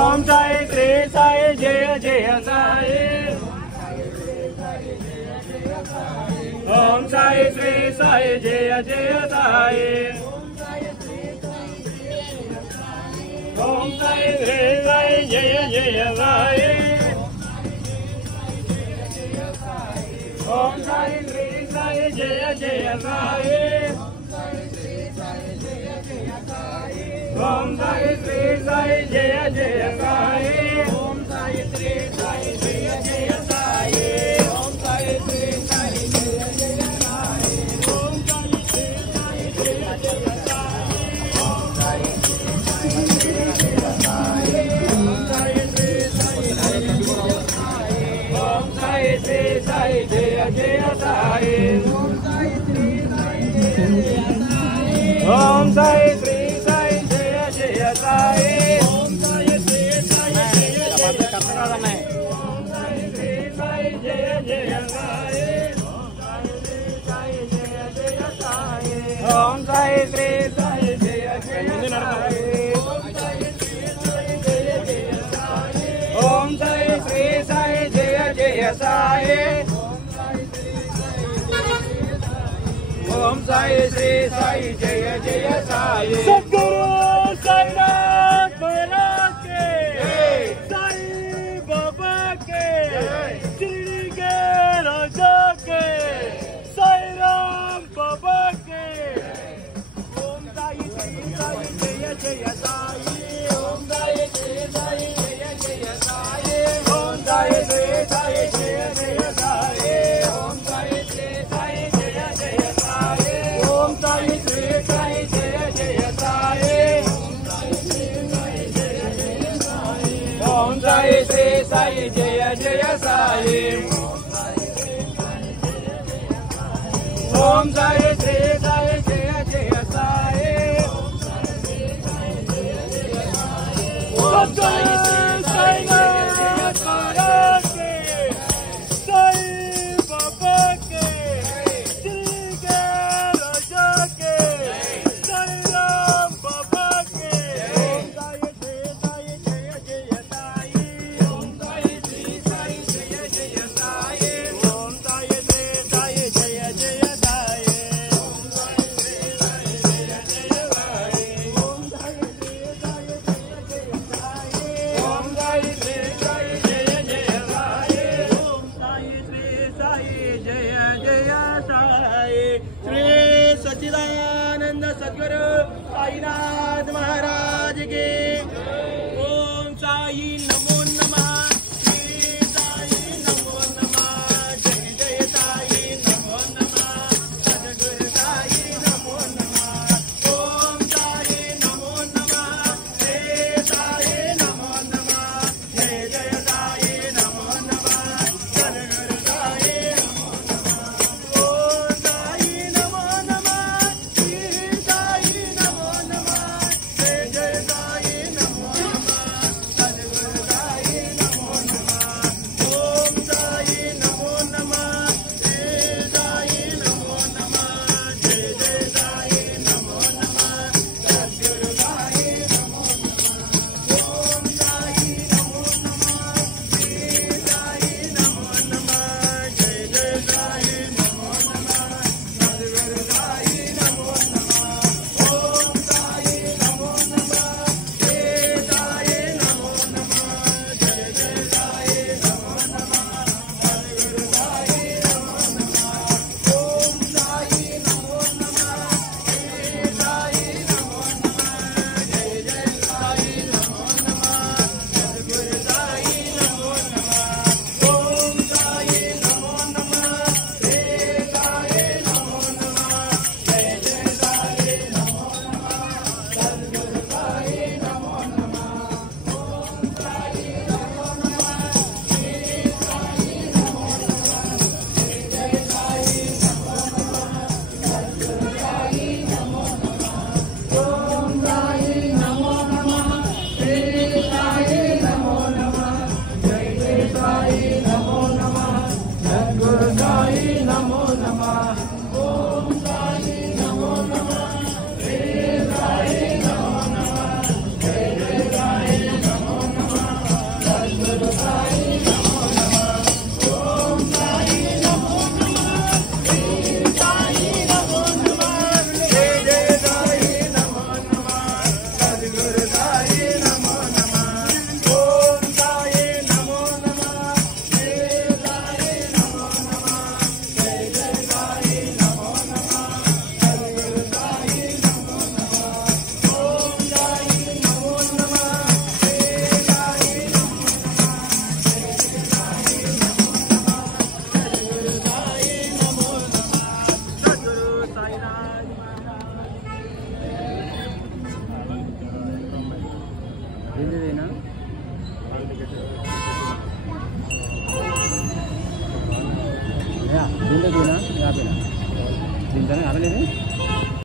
ओम साई श्री साई जय जय साई ओम साई श्री साई जय जय साई ओम साई श्री साई जय जय साई ओम साई श्री साई जय जय साई ओम साई श्री साई जय जय साई ओम साई श्री साई जय जय साई ओम साई श्री साई जय जय साई ओम साई श्री साई जय जय साई ओम साई श्री साई जय जय साई ओम साई श्री साई जय जय साई ओम साई श्री साई जय जय साई ओम साई श्री साई जय जय साई ओम साई श्री साई ओम साई श्री साई जय जय साई ओम साई श्री साई जय जय साई ओम साई श्री साई जय जय साई ओम साई श्री साई जय जय साई ओम साई श्री साई जय जय साई सद्गुरु साईनाथ महाराज के साई बाबा के शिरडी के राजा के साई राम बाबा के ओम साई श्री साई जय जय साई ओम साई श्री साई जय जय साई ओम साई श्री साई जय जय साई ओम साई श्री साई जय जय साई ओम साई श्री साई जय जय साई ओम साई श्री साई जय जय साई ओम साई श्री साई जय जय साई ओम साई साईनाथ महाराज के साई बाबा के श्री के राजा के साई राम बाबा के ओम साई श्री साई जय जय साई ओम साई श्री साई जय जय साई ओम साई श्री साई जय जय साई ओम साई श्री साई जय जय साई ओम साई श्री साई जय जय साई ओम साई श्री साई जय जय साई ओम साई श्री साई जय जय साई श्री सच्चिदानंद सद्गुरु साईनाथ महाराज के ओम साई नमो नमः श्री साई नमो नमः जय जय साई नमो नमः सद्गुरु साई नमो नमः ओम साई नमो नमः श्री साई नमो नमः जय जय साई नमो नमः सद्गुरु साई नमो नमः ओम साई नमो नमः श्री साई नमो नमः जय जय साई नमो नमः सद्गुरु साई దీంట్లో దీనా యాభైనా దీంతోనే అరలేదు